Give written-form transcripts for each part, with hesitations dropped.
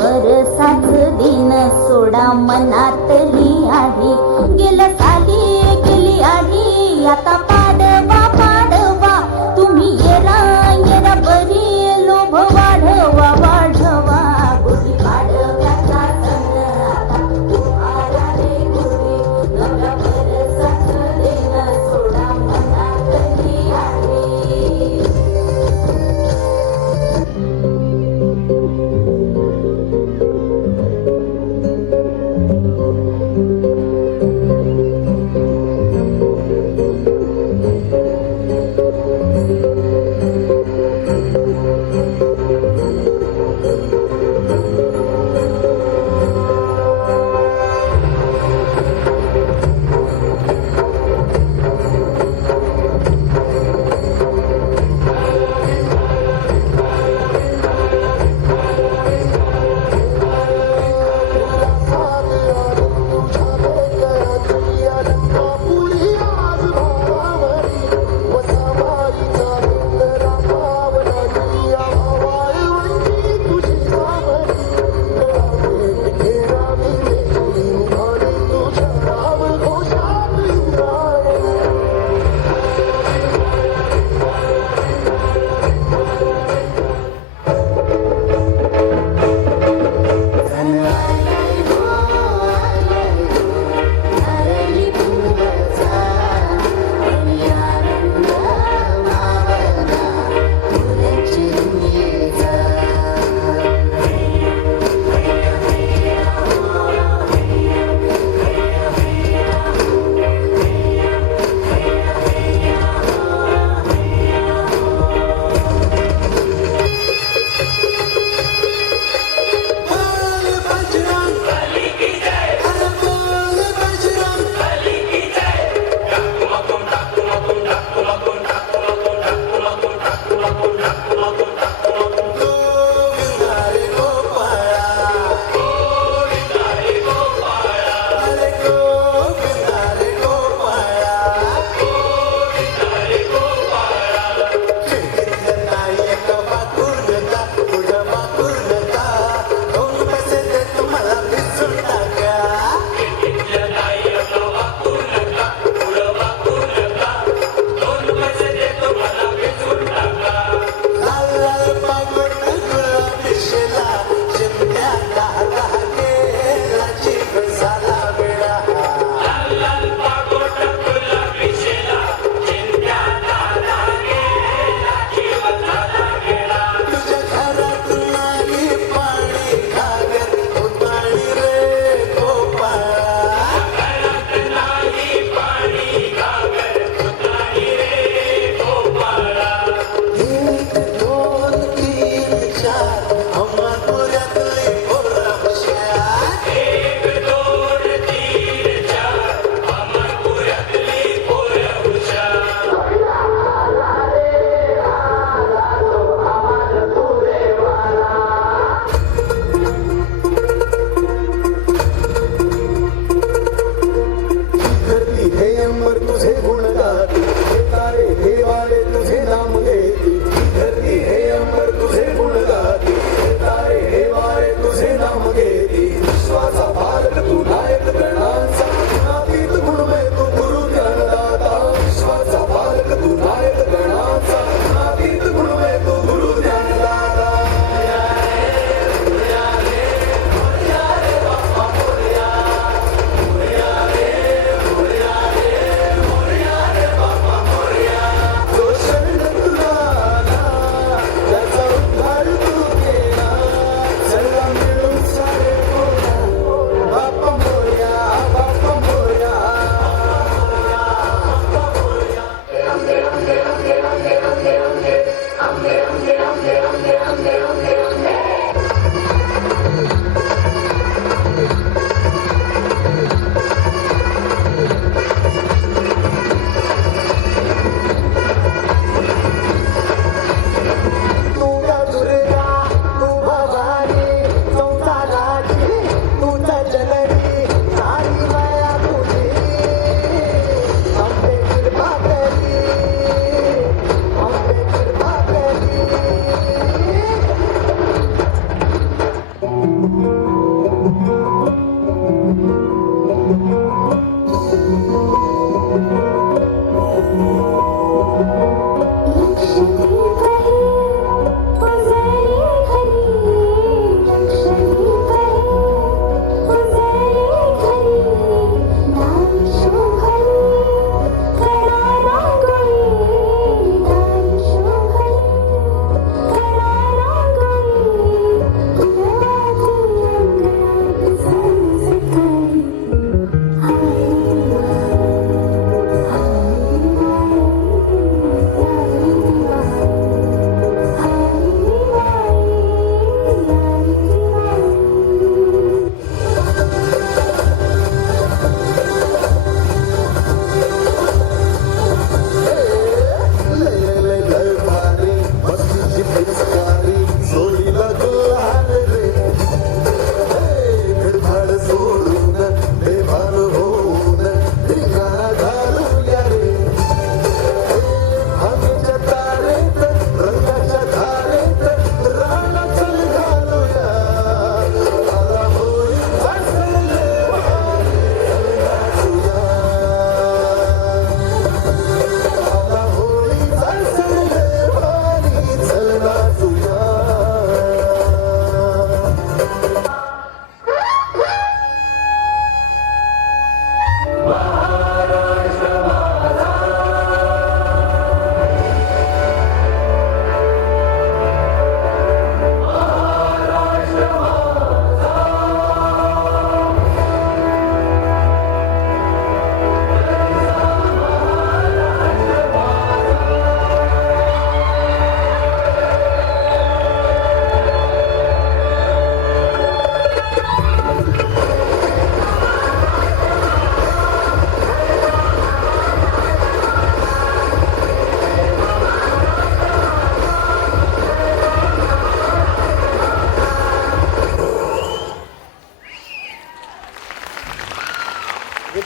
बरसाच दिन सोडा मनातली आधी गेलं साली गेली आधी आता पाडवा पाडवा तुम्ही येरा येरा बरी लोभ वाढवा वाढवा गुढी पाडव्याचा सण आता तुम्हाला रे गुढी नव्या बरसाच दिन सोडा मनातली आधी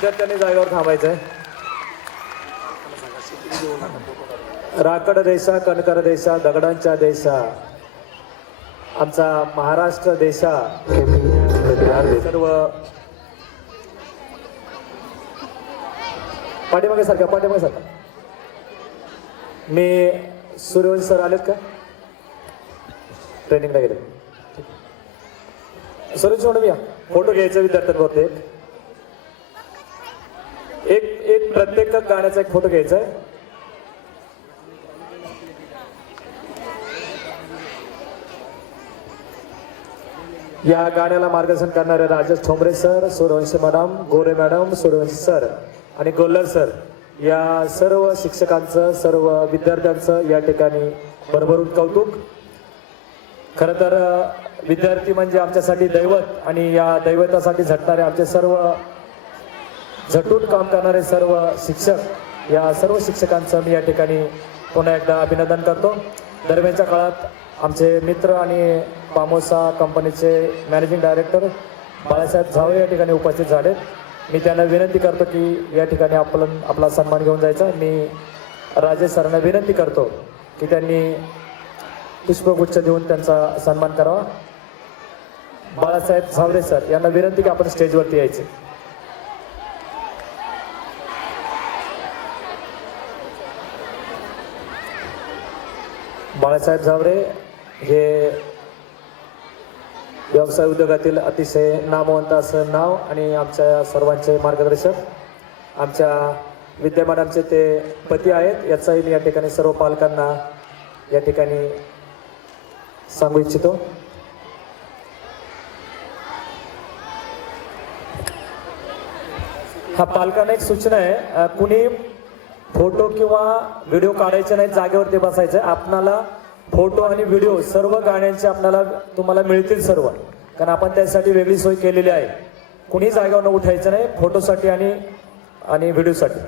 विद्यार्थ्यांनी जागेवर थांबायचंय. राकड देशा कणकर देशा दगडांच्या देशा आमचा महाराष्ट्र देशा सर्व पाठीमागे सारखा मी सूर्यवंशी सर आलेत का ट्रेनिंगला गेले. सूर्यवंशी मॅडम या फोटो घ्यायचा विद्यार्थ्यांवरती एक प्रत्येक गाण्याचा एक फोटो घ्यायचा आहे. या गाण्याला मार्गदर्शन करणारे राजेश ठोंबरे सर, सूर्यवंशी मॅडम, गोरे मॅडम, सूर्यवंशी सर आणि गोल्लर सर या सर्व शिक्षकांचं सर्व विद्यार्थ्यांचं या ठिकाणी भरभरून कौतुक. खरं तर विद्यार्थी म्हणजे आमच्यासाठी दैवत आणि या दैवतासाठी झटणारे आमचे सर्व झटून काम करणारे सर्व शिक्षक या सर्व शिक्षकांचं मी या ठिकाणी पुन्हा एकदा अभिनंदन करतो. दरम्यानच्या काळात आमचे मित्र आणि पामोसा कंपनीचे मॅनेजिंग डायरेक्टर बाळासाहेब झावे या ठिकाणी उपस्थित झालेत. मी त्यांना विनंती करतो की या ठिकाणी आपला सन्मान घेऊन जायचा. मी राजेश सरांना विनंती करतो की त्यांनी पुष्पगुच्छ देऊन त्यांचा सन्मान करावा. बाळासाहेब झावरे सर यांना विनंती की आपण स्टेजवरती यायचे. बाळासाहेब झावरे हे व्यवसाय उद्योगातील अतिशय नामवंत असं नाव आणि आमच्या सर्वांचे मार्गदर्शक आमच्या विद्यमानांचे ते पती आहेत याचाही मी या ठिकाणी सर्व पालकांना या ठिकाणी सांगू इच्छितो. हा पालकांना एक सूचना आहे, कुणी फोटो किंवा व्हिडिओ काढायचे नाही, जागेवरती बसायचं. आपणाला फोटो आणि व्हिडिओ सर्व गाण्यांचे तुम्हाला मिळतील सर्व, कारण आपण त्यासाठी वेगळी सोय केलेली आहे. कुणी जागेवर उठायचं नाही फोटोसाठी आणि व्हिडिओसाठी.